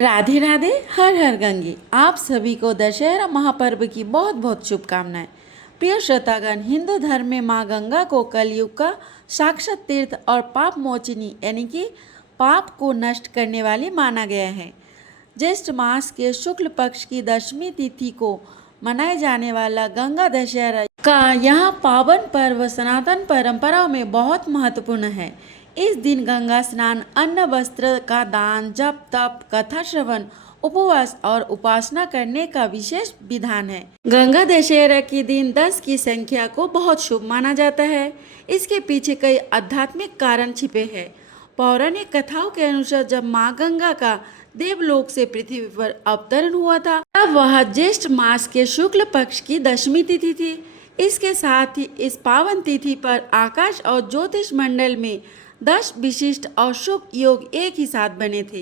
राधे राधे। हर हर गंगे। आप सभी को दशहरा महापर्व की बहुत बहुत शुभकामनाएं। प्रिय श्रोतागण, हिंदू धर्म में माँ गंगा को कलयुग का साक्षात तीर्थ और पाप मोचिनी यानी कि पाप को नष्ट करने वाली माना गया है। ज्येष्ठ मास के शुक्ल पक्ष की दशमी तिथि को मनाए जाने वाला गंगा दशहरा का यह पावन पर्व सनातन परंपराओं में बहुत महत्वपूर्ण है। इस दिन गंगा स्नान, अन्न वस्त्र का दान, जप तप, कथा श्रवण, उपवास और उपासना करने का विशेष विधान है। गंगा दशहरा के दिन 10 की संख्या को बहुत शुभ माना जाता है। इसके पीछे कई आध्यात्मिक कारण छिपे हैं। पौराणिक कथाओं के अनुसार जब माँ गंगा का देवलोक से पृथ्वी पर अवतरण हुआ था, तब वह ज्येष्ठ मास के शुक्ल पक्ष की दशमी तिथि थी। इसके साथ ही इस पावन तिथि पर आकाश और ज्योतिष मंडल में 10 विशिष्ट और शुभ योग एक ही साथ बने थे।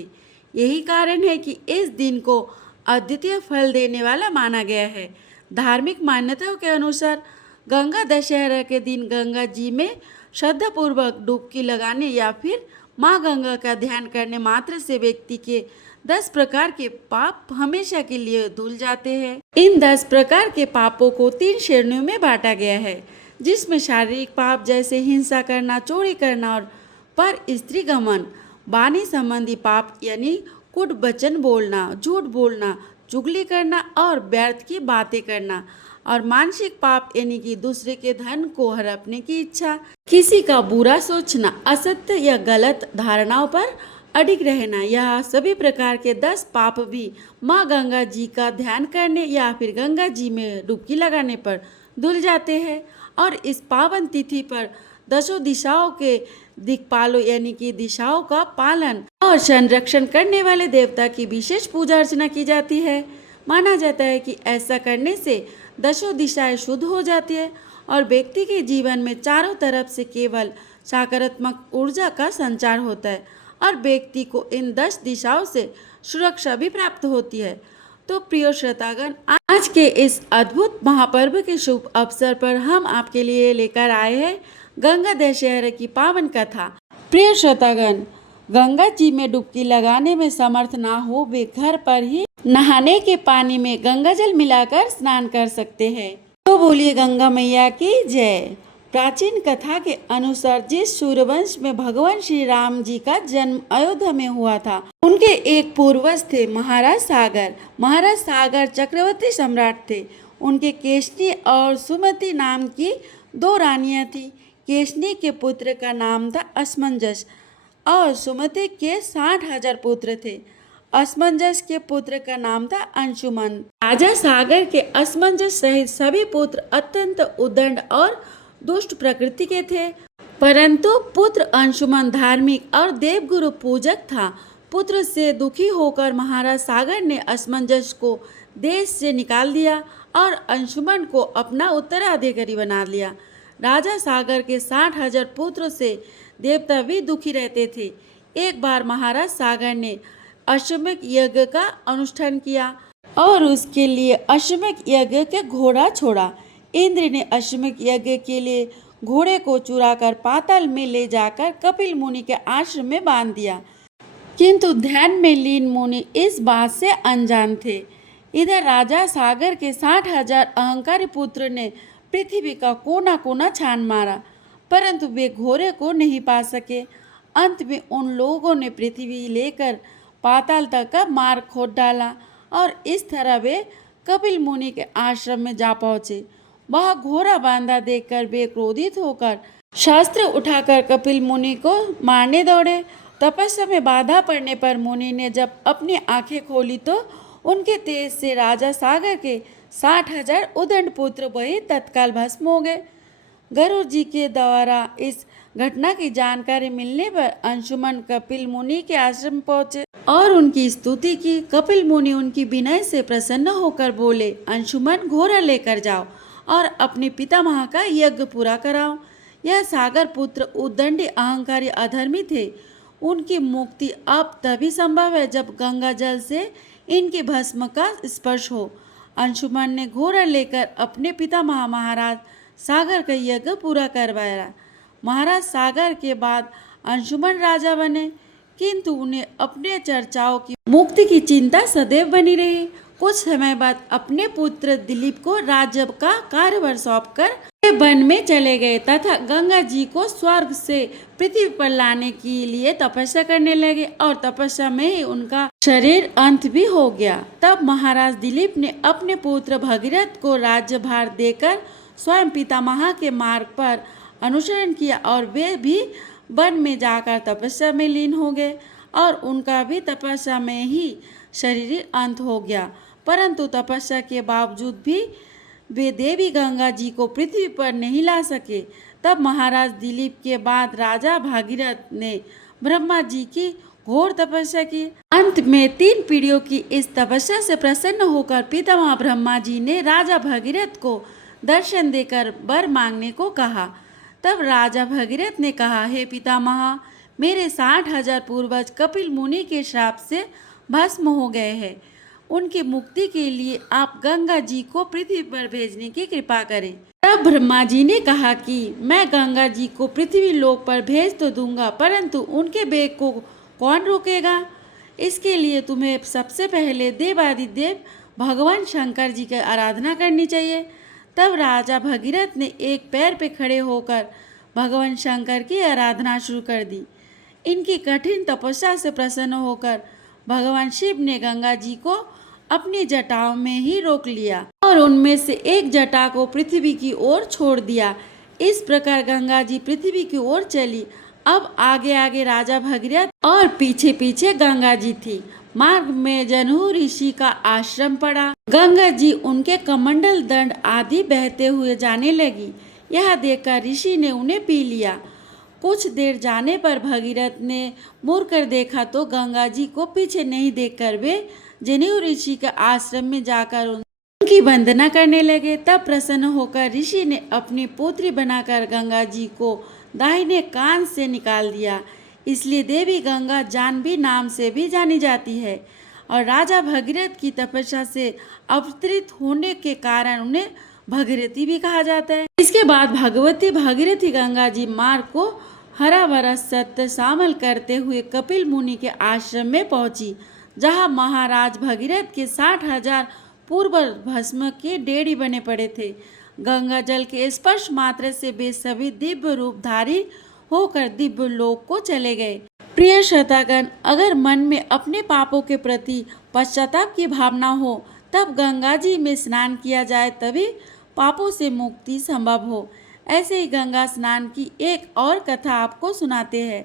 यही कारण है कि इस दिन को अद्वितीय फल देने वाला माना गया है। धार्मिक मान्यताओं के अनुसार गंगा दशहरा के दिन गंगा जी में श्रद्धापूर्वक डुबकी लगाने या फिर माँ गंगा का ध्यान करने मात्र से व्यक्ति के 10 प्रकार के पाप हमेशा के लिए धुल जाते हैं। इन 10 प्रकार के पापों को 3 श्रेणियों में बांटा गया है, जिसमें शारीरिक पाप जैसे हिंसा करना, चोरी करना और पर स्त्री गमन, वाणी संबंधी पाप यानी कुट वचन बोलना, झूठ बोलना, चुगली करना और व्यर्थ की बातें करना, और मानसिक पाप यानी कि दूसरे के धन को हड़पने की इच्छा, किसी का बुरा सोचना, असत्य या गलत धारणाओं पर अडिग रहना। यह सभी प्रकार के 10 पाप भी माँ गंगा जी का ध्यान करने या फिर गंगा जी में डुबकी लगाने पर धुल जाते हैं। और इस पावन तिथि पर 10 दिशाओं के दिक्पालों यानी कि दिशाओं का पालन और संरक्षण करने वाले देवता की विशेष पूजा अर्चना की जाती है। माना जाता है कि ऐसा करने से 10 दिशाएं शुद्ध हो जाती है और व्यक्ति के जीवन में चारों तरफ से केवल सकारात्मक ऊर्जा का संचार होता है और व्यक्ति को इन 10 दिशाओं से सुरक्षा भी प्राप्त होती है। तो प्रिय श्रोतागण, आज के इस अद्भुत महापर्व के शुभ अवसर पर हम आपके लिए लेकर आए हैं गंगा दशहरा की पावन कथा। प्रिय श्रोतागण, गंगा जी में डुबकी लगाने में समर्थ ना हो वे घर पर ही नहाने के पानी में गंगा जल मिलाकर स्नान कर सकते हैं। तो बोलिए गंगा मैया की जय। प्राचीन कथा के अनुसार जिस सूर्यवंश में भगवान श्री राम जी का जन्म अयोध्या में हुआ था, उनके एक पूर्वज थे महाराज सागर। महाराज सागर चक्रवर्ती सम्राट थे। उनके केशनी और सुमति नाम की 2 रानियां थी। केशनी के पुत्र का नाम था असमंजस और सुमति के 60,000 पुत्र थे। असमंजस के पुत्र का नाम था अंशुमन। राजा सागर के असमंजस सहित सभी पुत्र अत्यंत उद्दंड और दुष्ट प्रकृति के थे, परंतु पुत्र अंशुमन धार्मिक और देवगुरु पूजक था। पुत्र से दुखी होकर महाराज सागर ने असमंजस को देश से निकाल दिया और अंशुमन को अपना उत्तराधिकारी बना लिया। राजा सागर के 60,000 पुत्रों से देवता भी दुखी रहते थे। एक बार महाराज सागर ने अश्वमेध यज्ञ का अनुष्ठान किया और उसके लिए अश्वमेध यज्ञ के घोड़ा छोड़ा। इंद्र ने अश्वमेध यज्ञ के लिए घोड़े को चुराकर पाताल में ले जाकर कपिल मुनि के आश्रम में बांध दिया, किंतु ध्यान में लीन मुनि इस बात से अनजान थे। इधर राजा सागर के 60,000 अहंकारी पुत्र ने पृथ्वी का कोना कोना छान मारा, परंतु वे घोड़े को नहीं पा सके। अंत में उन लोगों ने पृथ्वी लेकर पाताल तक का मार्ग खोद डाला और इस तरह वे कपिल मुनि के आश्रम में जा पहुँचे। वह घोड़ा बांधा देखकर वे क्रोधित होकर शस्त्र उठाकर कपिल मुनि को मारने दौड़े। तपस्या में बाधा पड़ने पर मुनि ने जब अपनी आंखें खोली तो उनके तेज से राजा सागर के 60,000 उदंड पुत्र वही तत्काल भस्म हो गए। गरुड़ जी के द्वारा इस घटना की जानकारी मिलने पर अंशुमन कपिल मुनि के आश्रम पहुंचे और उनकी स्तुति की। कपिल मुनि उनकी विनय से प्रसन्न होकर बोले, अंशुमन घोड़ा लेकर जाओ और अपने पितामह का यज्ञ पूरा कराओ। यह सागर पुत्र उद्दंडी अहंकारी अधर्मी थे। उनकी मुक्ति अब तभी संभव है जब गंगा जल से इनके भस्म का स्पर्श हो। अंशुमन ने घोड़ा लेकर अपने पितामह महाराज सागर का यज्ञ पूरा करवाया। महाराज सागर के बाद अंशुमन राजा बने, किंतु उन्हें अपने चर्चाओं की मुक्ति की चिंता सदैव बनी रही। कुछ समय बाद अपने पुत्र दिलीप को राज्य का कार्यभार सौंपकर वे वन में चले गए तथा गंगा जी को स्वर्ग से पृथ्वी पर लाने के लिए तपस्या करने लगे और तपस्या में ही उनका शरीर अंत भी हो गया। तब महाराज दिलीप ने अपने पुत्र भगीरथ को राज्यभार देकर स्वयं पितामह के मार्ग पर अनुसरण किया और वे भी वन में जाकर तपस्या में लीन हो गए और उनका भी तपस्या में ही शरीर अंत हो गया। परंतु तपस्या के बावजूद भी वे देवी गंगा जी को पृथ्वी पर नहीं ला सके। तब महाराज दिलीप के बाद राजा भागीरथ ने ब्रह्मा जी की घोर तपस्या की। अंत में 3 पीढ़ियों की इस तपस्या से प्रसन्न होकर पितामह ब्रह्मा जी ने राजा भगीरथ को दर्शन देकर वर मांगने को कहा। तब राजा भगीरथ ने कहा, हे पितामह, मेरे 60,000 पूर्वज कपिल मुनि के श्राप से भस्म हो गए हैं। उनकी मुक्ति के लिए आप गंगा जी को पृथ्वी पर भेजने की कृपा करें। तब ब्रह्मा जी ने कहा कि मैं गंगा जी को पृथ्वी लोक पर भेज तो दूंगा, परंतु उनके वेग को कौन रोकेगा? इसके लिए तुम्हें सबसे पहले देवादिदेव भगवान शंकर जी की आराधना करनी चाहिए। तब राजा भगीरथ ने एक पैर पे खड़े होकर भगवान शंकर की आराधना शुरू कर दी। इनकी कठिन तपस्या से प्रसन्न होकर भगवान शिव ने गंगा जी को अपनी जटाओं में ही रोक लिया और उनमें से एक जटा को पृथ्वी की ओर छोड़ दिया। इस प्रकार गंगा जी पृथ्वी की ओर चली। अब आगे आगे राजा भगीरथ और पीछे पीछे गंगा जी थी। मार्ग में जनहू ऋषि का आश्रम पड़ा। गंगा जी उनके कमंडल दंड आदि बहते हुए जाने लगी। यह देखकर ऋषि ने उन्हें पी लिया। कुछ देर जाने पर भगीरथ ने मुड़कर देखा तो गंगा जी को पीछे नहीं देखकर वे जनेऊ ऋषि के आश्रम में जाकर उनकी वंदना करने लगे। तब प्रसन्न होकर ऋषि ने अपनी पुत्री बनाकर गंगा जी को दाहिने कान से निकाल दिया। इसलिए देवी गंगा जानवी नाम से भी जानी जाती है और राजा भगीरथ की तपस्या से अवतरित होने के कारण उन्हें भगीरथी भी कहा जाता है। इसके बाद भगवती भागीरथी गंगा जी मार्ग को हरा भरा सत्य शामिल करते हुए कपिल मुनि के आश्रम में पहुंची, जहां महाराज भगीरथ के 60,000 पूर्व भस्म के डेढ़ी बने पड़े थे। गंगा जल के स्पर्श मात्र से वे सभी दिव्य रूपधारी होकर दिव्य लोक को चले गए। प्रिय श्रोतागण, अगर मन में अपने पापों के प्रति पश्चाताप की भावना हो तब गंगा जी में स्नान किया जाए, तभी पापों से मुक्ति संभव हो। ऐसे ही गंगा स्नान की एक और कथा आपको सुनाते हैं।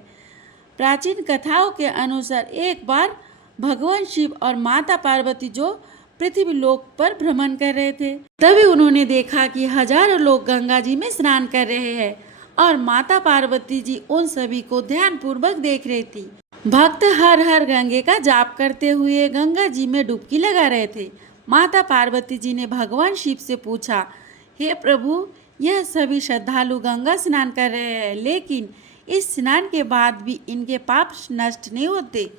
प्राचीन कथाओं के अनुसार एक बार भगवान शिव और माता पार्वती जो पृथ्वी लोक पर भ्रमण कर रहे थे, तभी उन्होंने देखा कि हजारों लोग गंगा जी में स्नान कर रहे हैं और माता पार्वती जी उन सभी को ध्यान पूर्वक देख रही थी। भक्त हर हर गंगे का जाप करते हुए गंगा जी में डुबकी लगा रहे थे। माता पार्वती जी ने भगवान शिव से पूछा, हे प्रभु, यह सभी श्रद्धालु गंगा स्नान कर रहे हैं, लेकिन इस स्नान के बाद भी इनके पाप नष्ट नहीं होते,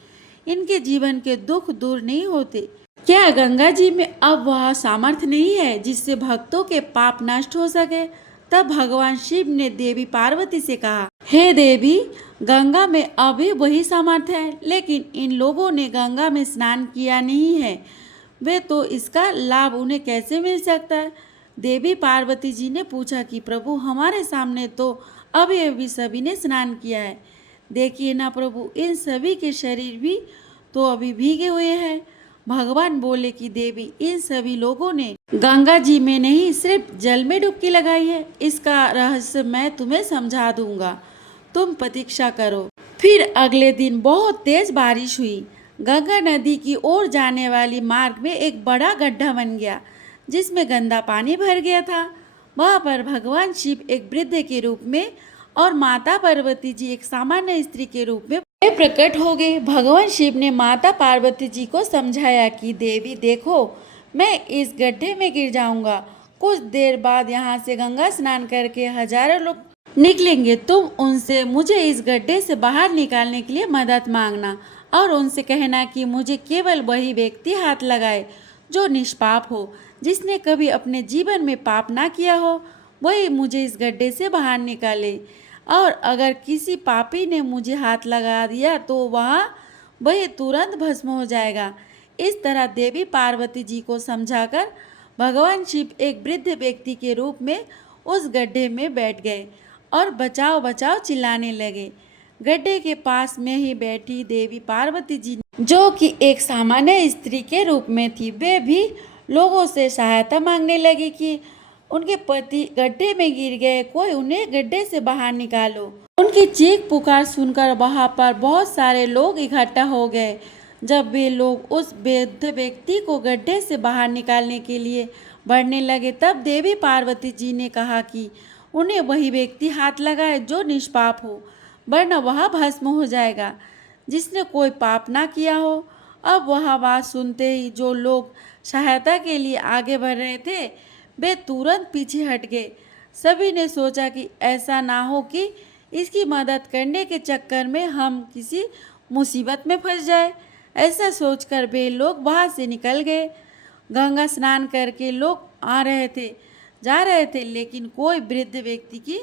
इनके जीवन के दुख दूर नहीं होते। क्या गंगा जी में अब वह सामर्थ्य नहीं है जिससे भक्तों के पाप नष्ट हो सके? तब भगवान शिव ने देवी पार्वती से कहा, हे देवी, गंगा में अभी वही सामर्थ्य है, लेकिन इन लोगों ने गंगा में स्नान किया नहीं है, वे तो इसका लाभ उन्हें कैसे मिल सकता है? देवी पार्वती जी ने पूछा कि प्रभु, हमारे सामने तो अभी सभी ने स्नान किया है, देखिए ना प्रभु, इन सभी के शरीर भी तो अभी भीगे हुए हैं। भगवान बोले कि देवी, इन सभी लोगों ने गंगा जी में नहीं सिर्फ जल में डुबकी लगाई है। इसका रहस्य मैं तुम्हें समझा दूंगा, तुम प्रतीक्षा करो। फिर अगले दिन बहुत तेज बारिश हुई। गंगा नदी की ओर जाने वाली मार्ग में एक बड़ा गड्ढा बन गया जिसमें गंदा पानी भर गया था। वहाँ पर भगवान शिव एक वृद्ध के रूप में और माता पार्वती जी एक सामान्य स्त्री के रूप में प्रकट हो गए। भगवान शिव ने माता पार्वती जी को समझाया कि देवी देखो, मैं इस गड्ढे में गिर जाऊंगा, कुछ देर बाद यहाँ से गंगा स्नान करके हजारों लोग निकलेंगे। तुम उनसे मुझे इस गड्ढे से बाहर निकालने के लिए मदद मांगना और उनसे कहना कि मुझे केवल वही व्यक्ति हाथ लगाए जो निष्पाप हो, जिसने कभी अपने जीवन में पाप ना किया हो, वही मुझे इस गड्ढे से बाहर निकाले। और अगर किसी पापी ने मुझे हाथ लगा दिया तो वह तुरंत भस्म हो जाएगा। इस तरह देवी पार्वती जी को समझाकर भगवान शिव एक वृद्ध व्यक्ति के रूप में उस गड्ढे में बैठ गए और बचाओ बचाओ चिल्लाने लगे। गड्ढे के पास में ही बैठी देवी पार्वती जी, जो कि एक सामान्य स्त्री के रूप में थी, वे भी लोगों से सहायता मांगने लगी कि उनके पति गड्ढे में गिर गए, कोई उन्हें गड्ढे से बाहर निकालो। उनकी चीख पुकार सुनकर वहां पर बहुत सारे लोग इकट्ठा हो गए। जब वे लोग उस वृद्ध व्यक्ति को गड्ढे से बाहर निकालने के लिए बढ़ने लगे, तब देवी पार्वती जी ने कहा कि उन्हें वही व्यक्ति हाथ लगाए जो निष्पाप हो, वरना वह भस्म हो जाएगा, जिसने कोई पाप ना किया हो। अब वह बात सुनते ही जो लोग सहायता के लिए आगे बढ़ रहे थे, वे तुरंत पीछे हट गए। सभी ने सोचा कि ऐसा ना हो कि इसकी मदद करने के चक्कर में हम किसी मुसीबत में फंस जाए। ऐसा सोचकर वे लोग वहाँ से निकल गए। गंगा स्नान करके लोग जा रहे थे, लेकिन कोई वृद्ध व्यक्ति की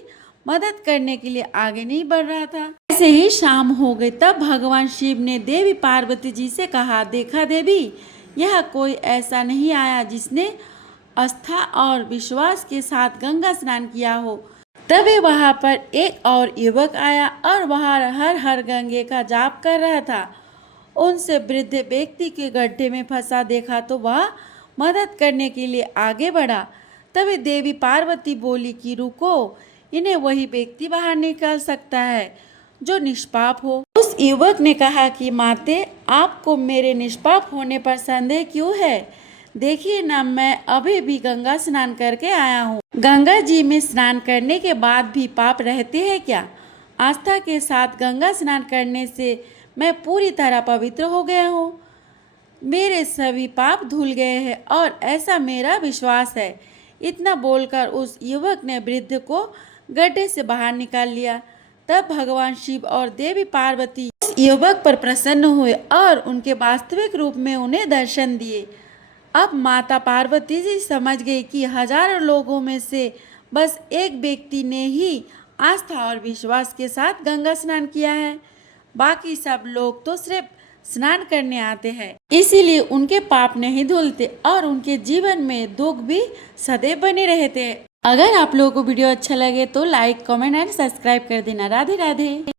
मदद करने के लिए आगे नहीं बढ़ रहा था। ऐसे ही शाम हो गई, तब भगवान शिव ने देवी पार्वती जी से कहा, देखा देवी, यह कोई ऐसा नहीं आया जिसने आस्था और विश्वास के साथ गंगा स्नान किया हो। तभी वहां पर एक और युवक आया और वहां हर हर गंगे का जाप कर रहा था। उनसे वृद्ध व्यक्ति के गड्ढे में फंसा देखा तो वह मदद करने के लिए आगे बढ़ा। तभी देवी पार्वती बोली कि रुको, इन्हें वही व्यक्ति बाहर निकाल सकता है जो निष्पाप हो। उस युवक ने कहा कि माते, आपको मेरे निष्पाप होने पर संदेह क्यों है? देखिए ना, मैं अभी भी गंगा स्नान करके आया हूँ। गंगा जी में स्नान करने के बाद भी पाप रहते हैं क्या? आस्था के साथ गंगा स्नान करने से मैं पूरी तरह पवित्र हो गया हूँ। मेरे सभी पाप धुल गए हैं और ऐसा मेरा विश्वास है। इतना बोलकर उस युवक ने वृद्ध को गड्ढे से बाहर निकाल लिया। तब भगवान शिव और देवी पार्वती उस युवक पर प्रसन्न हुए और उनके वास्तविक रूप में उन्हें दर्शन दिए। अब माता पार्वती जी समझ गई कि हजारों लोगों में से बस एक व्यक्ति ने ही आस्था और विश्वास के साथ गंगा स्नान किया है। बाकी सब लोग तो सिर्फ स्नान करने आते हैं, इसीलिए उनके पाप नहीं धुलते और उनके जीवन में दुख भी सदैव बने रहते हैं। अगर आप लोगों को वीडियो अच्छा लगे तो लाइक, कमेंट एंड सब्सक्राइब कर देना। राधे राधे।